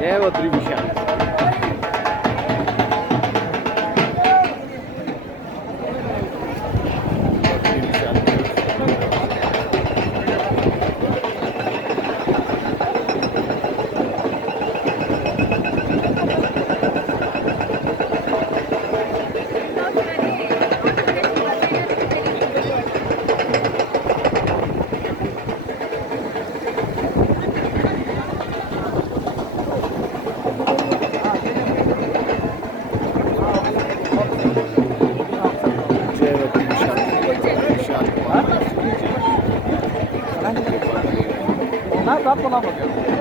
जय बद्री विशाल. बद्री विशाल. जय बद्री विशाल. विशाल. ना, बाप को ना बोलो.